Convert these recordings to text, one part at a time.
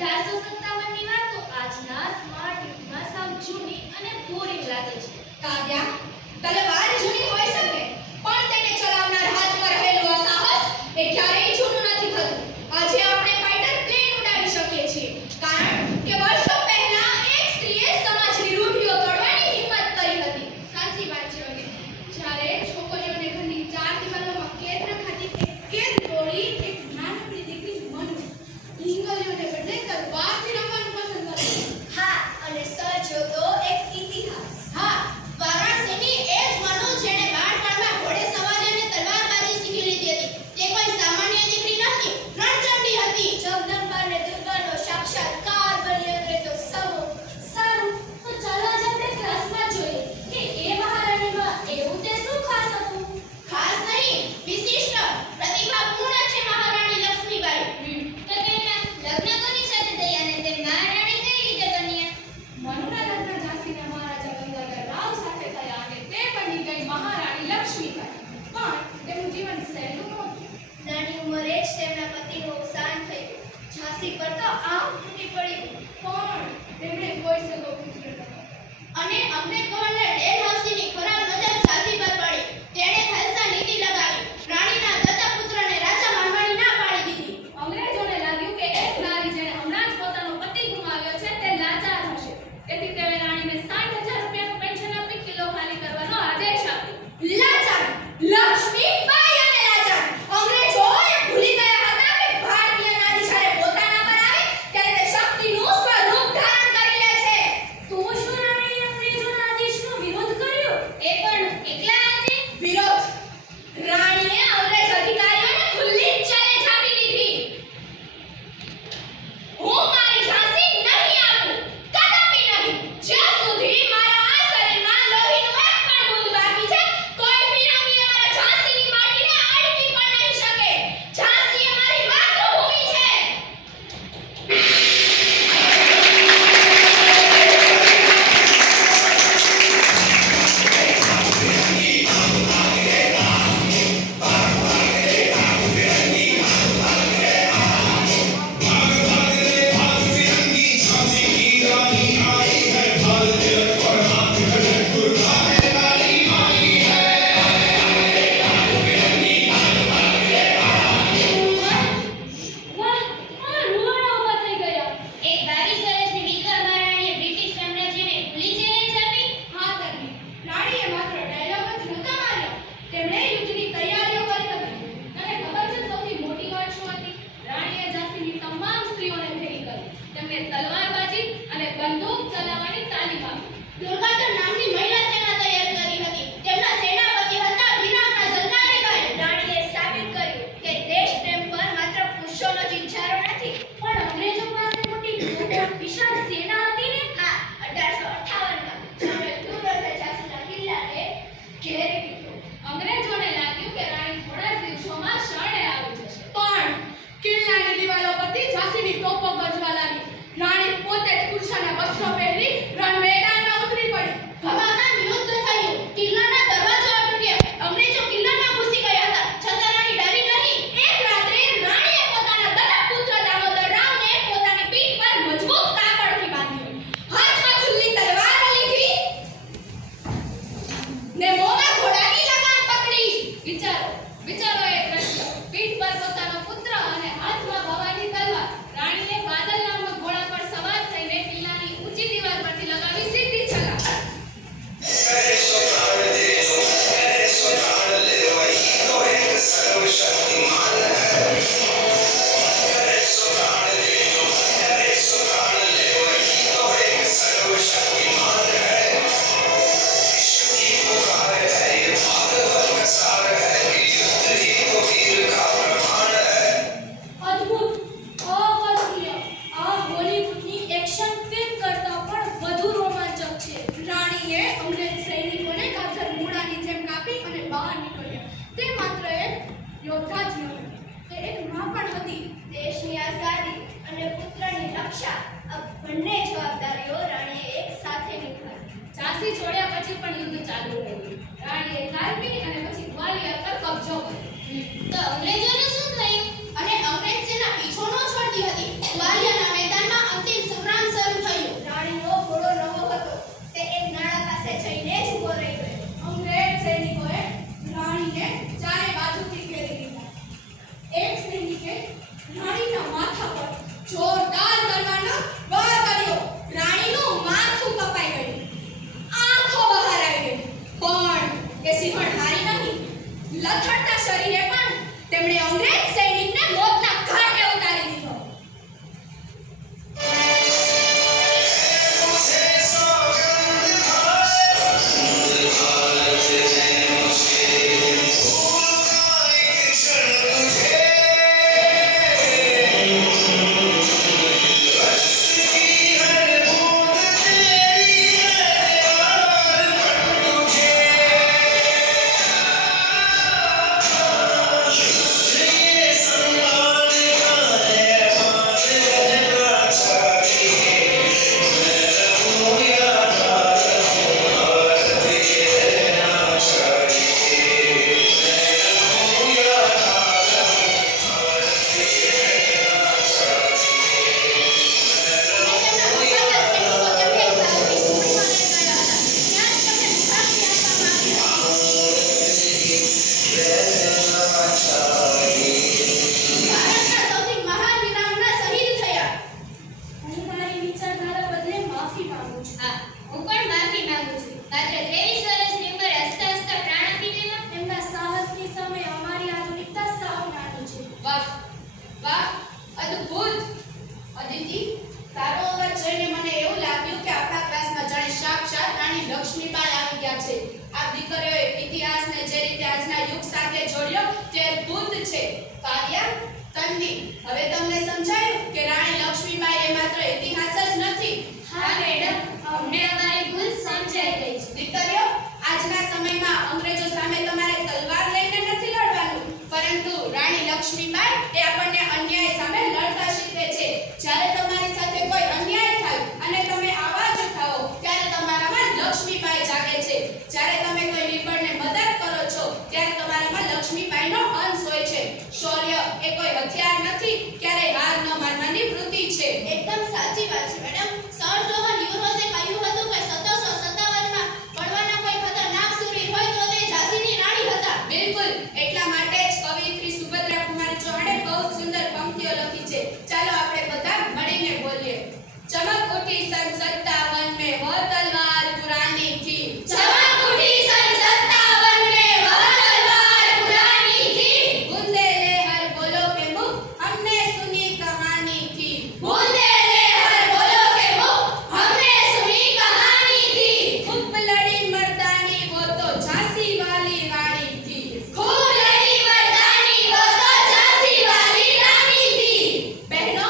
1857 ની વાત તો આજના સ્માર્ટ યુગમાં સાવ જૂની અને બોરિંગ લાગે છે. કાવ્યા, તલવાર જૂની હોઈ શકે પણ તેને ચલાવનાર હાથમાં રહેલું આ સાહસ એ ક્યારેય જૂનું નથી થતું. આજે આપણે ફાઇટર પ્લેન ઉડાવી શકીએ છીએ કારણ કે વર્ષો પહેલા એક સ્ત્રીએ સમાજની રૂઢિઓ તોડવાની હિંમત કરી હતી. સાચી વાત છે વગેરે. જ્યારે છોકરીઓને ઘરની ચાર દિવાલોમાં કેદ રખાતી તે કેદ તોડી એક નાનકડી દીકરી મનુ ઢીંગલીઓને બદલે તલવારથી રમવાનું પસંદ કરે. હા, અને સર્જ્યો તો એક ઇતિહાસ. હા, વારાણસીની એ જ મનુ જેણે બાળપણમાં ઘોડે સવારી અને તલવારબાજી શીખી લીધી હતી. તે કોઈ સામાન્ય દીકરી નહોતી, રણચંડી હતી. જગદંબા અને દુર્ગાનો સાક્ષાત્કાર બની એટલે તો સારું. તો ચાલો આજે આપણે ક્લાસમાં જોઈએ કે એ મહારાણીમાં એવું તે શું ખાસ હતું. ખાસ નહીં, વિશિષ્ટ પ્રતિભાપૂર્ણ છે મહારાણી લક્ષ્મીબાઈ. તો તેમના લગ્ન કોની સાથે થયા અને તે મહારાણી કઈ રીતે બન્યા? મનુના લગ્ન ઝાંસીના મહારાજા ગંગાધર રાવ સાથે થયા અને તે બની ગઈ મહારાણી લક્ષ્મીબાઈ. પણ તેમનું જીવન સહેલું નહોતું. નાની ઉંમરે જ તેમના પતિનું અવસાન થયું. ઝાંસી પર તો આમ તૂટી પડ્યું. પણ તેમણે કોઈ સગો પુત્ર નહોતો. અને અમને ગવર્નર ડેલહાઉસીની ખરાબ નજર ઝાંસી પર પડી. તેણે ખાલસા નીતિ લગાવી. રાણીના દત્તક પુત્રને રાજા માનવાની ના પાડી દીધી. અંગ્રેજોને લાગ્યું કે એક નારી જેણે હમણાં જ પોતાનો પતિ ગુમાવ્યો છે તે લાચાર હશે. તેથી તેણે રાણીને 60,000 રૂપિયાનું પેન્શન આપી કિલ્લો ખાલી કરવાનો આદેશ આપ્યો. લાચાર, લક્ષ્મીબાઈ અને લાચાર. અંગ્રેજોએ ભૂલી ગયા હતા કે ભારતીય નારી જ્યારે પોતાના પર આવે ત્યારે તે શક્તિનું સ્વરૂપ ધારણ કરી લે છે. તો શું રાણીએ અંગ્રેજોના આદેશનો વિરોધ કર્યો? એ પણ એકલા હાથે? વિરોધ. રાણીએ અંગ્રેજ અધિકારીઓને ખુલ્લી ચેલેન્જ આપી દીધી. હું મારી ઝાંસી નહીં આપું, કદાપી નહીં. જ્યાં સુધી મારા આ શરીરમાં લોહીનું એક પણ બૂંદ બાકી છે, કોઈ ફિરંગી મારા ઝાંસીની માટીને અડકી પણ નહીં શકે. ઝાંસી એ મારી માતૃભૂમિ છે. વાહ, આ રૂવાડા ઊભા થઈ ગયા. એક 22 વર્ષની વિધવા મહારાણીએ બ્રિટિશ સામ્રાજ્યને ખુલ્લી ચેલેન્જ આપી. હા તન્વી, રાણીએ માત્ર ડાયલોગ જ નહોતા માર્યા, તેમણે યુદ્ધની તૈયારીઓ કરી હતી. તને ખબર છે સૌથી મોટી વાત શું હતી? રાણીએ ઝાંસીની તમામ સ્ત્રીઓને ભેગી કરી. તેમને તલવારબાજી અને બંદૂક ચલાવવાની તાલીમ આપી. દુર્ગાધર નામની મહિલા સેના તૈયાર કરી હતી. તેમના સેનાપતિ હતા વીરાંગના ઝલકારીબાઈ. રાણીએ સાબિત કર્યું કે દેશ પ્રેમ પર માત્ર પુરુષોનો જ ઇચ્છારો નથી, પણ અંગ્રેજો પાસે મોટી વિશાળ સેના હતી ને. હા, 1858માં જ્યારે દુર્ગસે ઝાંસીના કિલ્લાને ઘેરી લીધો. અંગ્રેજોને લાગ્યું કે રાણી થોડા જ દિવસોમાં શરણે આવી જશે. પણ કિલ્લાની દિવાલો પરથી ઝાંસીની તોપો ગરજવા લાગી. રાણી પોતે જ પુરુષોના વસ્ત્રો પહેરી રણ મેદાનમાં ઉતરી પડી. ઘમાસાન યુદ્ધ થયું. કિલ્લાના દરવાજા તૂટ્યા. અંગ્રેજો કિલ્લામાં ઘૂસી ગયા હતા. છતાં રાણી ડરી નહીં. એક રાત્રે રાણીએ પોતાના દત્તક પુત્ર દામોદર રાવને પોતાની પીઠ પર મજબૂત કાપડથી બાંધ્યો. હાથમાં ખુલ્લી તલવાર લીધી ને મોંમાં ઘોડાની લગામ પકડી. વિચારો એ દ્રશ્ય. પીઠ પર પોતાનો પુત્ર અને હાથમાં ભવાની તલવાર. રાણીએ બાદલ નામના ઘોડા પર સવાર થઈને કિલ્લાની ઊંચી દીવાલ પરથી લગાવી સીધી છલાંગ. અદ્ભુત, અકલ્પનીય. આ હોલીવુડની એક્શન ફિલ્મ કરતાં પણ વધુ રોમાંચક છે. રાણીએ અંગ્રેજ સૈનિકોને ગાજર મૂળાની જેમ કાપી અને બહાર નીકળ્યા. તે માત્ર એક યોદ્ધા જ નહોતી, તે એક માં પણ હતી. દેશની આઝાદી અને પુત્રની રક્ષા, આ બંને જવાબદારીઓ રાણીએ એક સાથે નિભાવી. ઝાંસી છોડ્યા પછી પણ યુદ્ધ ચાલુ રહ્યું. રાણીએ કાર્બી અને પછી ગ્વાલિયર પર કબજો કર્યો. તો અંગ્રેજોનું શું થયું? અને અંગ્રેજ સેના પીછો ન છોડતી હતી. ગ્વાલિયરના મેદાનમાં તે અદ્ભુત છે. કાવ્યા, તન્વી, હવે તમને સમજાયું કે રાણી લક્ષ્મીબાઈ એ માત્ર ઇતિહાસ જ નથી. હા મેડમ, અમને અમારી ભૂલ સમજાઈ ગઈ છે. દીકરીઓ, આજના સમયમાં અંગ્રેજો સામે તમારે તલવાર લઈને નથી લડવાનું, પરંતુ રાણી લક્ષ્મીબાઈ એ આપણને અન્યાય સામે લડતા શીખવે છે. જ્યારે તમારી સાથે કોઈ અન્યાય થાય અને તમે આવાજ ઉઠાવો ત્યારે તમારામાં લક્ષ્મીબાઈ જાગે છે. જ્યારે તમે કોઈ નિર્બળને મદદ કરો છો ત્યારે તમારામાં લક્ષ્મીબાઈનો અંશ હોય છે. શૌર્ય એ કોઈ હથિયાર નથી, ક્યારેય હાર ન માનવાની વૃત્તિ છે. એકદમ સાચી વાત છે મેડમ. સર જોહન યુરોઝે કહ્યું હતું કે 1757 માં પડવાના કોઈ ખતરનાક શૂરવીર હોય તો તે ઝાંસીની રાણી હતા. બિલકુલ, એટલા માટે જ કવિયત્રી સુભદ્રા કુમારી ચૌહાણે બહુ સુંદર પંક્તિઓ લખી છે. ચાલો આપણે બધા મળીને બોલીએ. ચમક ઉઠી સન 57 में वो तलवार पुरानी थी. चमक उठी सन 57 में वो तलवार पुरानी थी. बूंदे ले हर बोलो के मुख हमने सुनी कहानी थी. बूंदे ले हर बोलो के मुख हमने सुनी कहानी थी. खूब लड़ी मर्दानी वो तो झांसी वाली रानी थी. खूब लड़ी मर्दानी वो तो झांसी वाली रानी थी. બહેનો,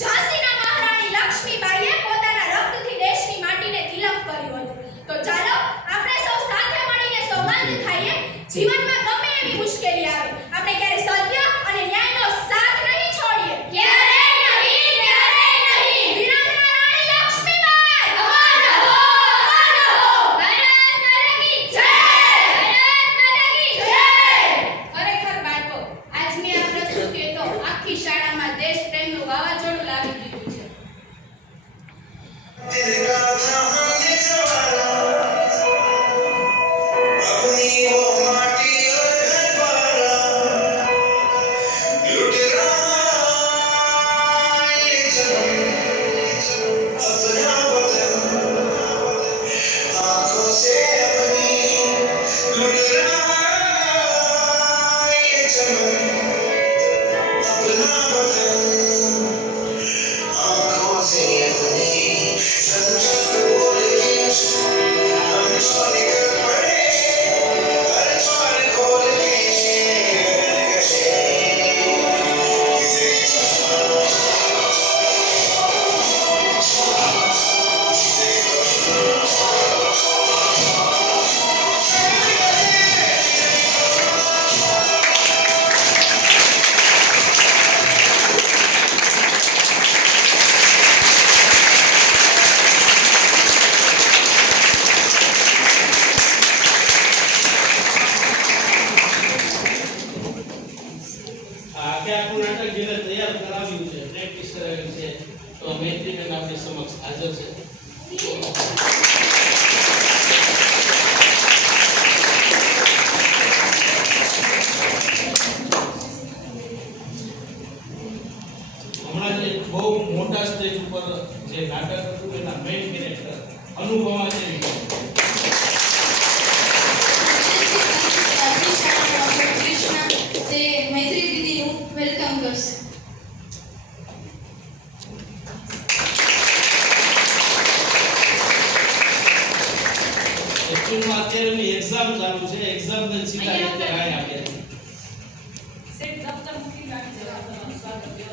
ઝાંસીના મહારાણી લક્ષ્મીબાઈએ પોતાના રક્તથી દેશની માટીને તિલક કર્યું હતું. તો ચાલો આપણે સૌ સાથે મળીને સૌગંધ ખાઈએ. જીવનમાં ગમે એવી મુશ્કેલી આવે, આપણે ક્યારે સત્ય અને ન્યાયનો સાથ નહીં છોડીએ. ક્યારેય નહીં, ક્યારેય નહીં. વીરાંગના રાણી લક્ષ્મીબાઈ અમર રહો, અમર રહો. ભારત માતા કી જય! ભારત માતા કી જય! ખરેખર બાળકો, આજની આ પ્રસ્તુતિએ તો આખી શાળામાં દેશ પ્રેમનું વાવાઝોડું લાવી દીધું છે. दिल का था हमने सवारा अपनी वो माटी और घर पारा लुट रहा ये जन्म अपना वतन आंखों से अपनी लुट रहा ये जन्म अपना वतन आंखों से अपनी संकट बोल के हम जो निकल पड़े हर द्वार खोल के गए આખે આખું નાટક જેને તૈયાર કરાવ્યું છે, પ્રેક્ટિસ કરાવી છે, તો મૈત્રીબેન આપણી સમક્ષ હાજર છે. હમણાં જ એક બહુ મોટા સ્ટેજ ઉપર જે નાટક હતું એના મેઇન કેરેક્ટર અનુપમા જેવી તે મૈત્રી દીદીનું વેલકમ કરશે. એકચ્યુઅલમાં અત્યારે એની એક્ઝામ ચાલુ છે. એક્ઝામ ને સીધા રીતે રાય આપ્યા છે. સેટ દફતર મૂકી રાખજો. તમારું સ્વાગત.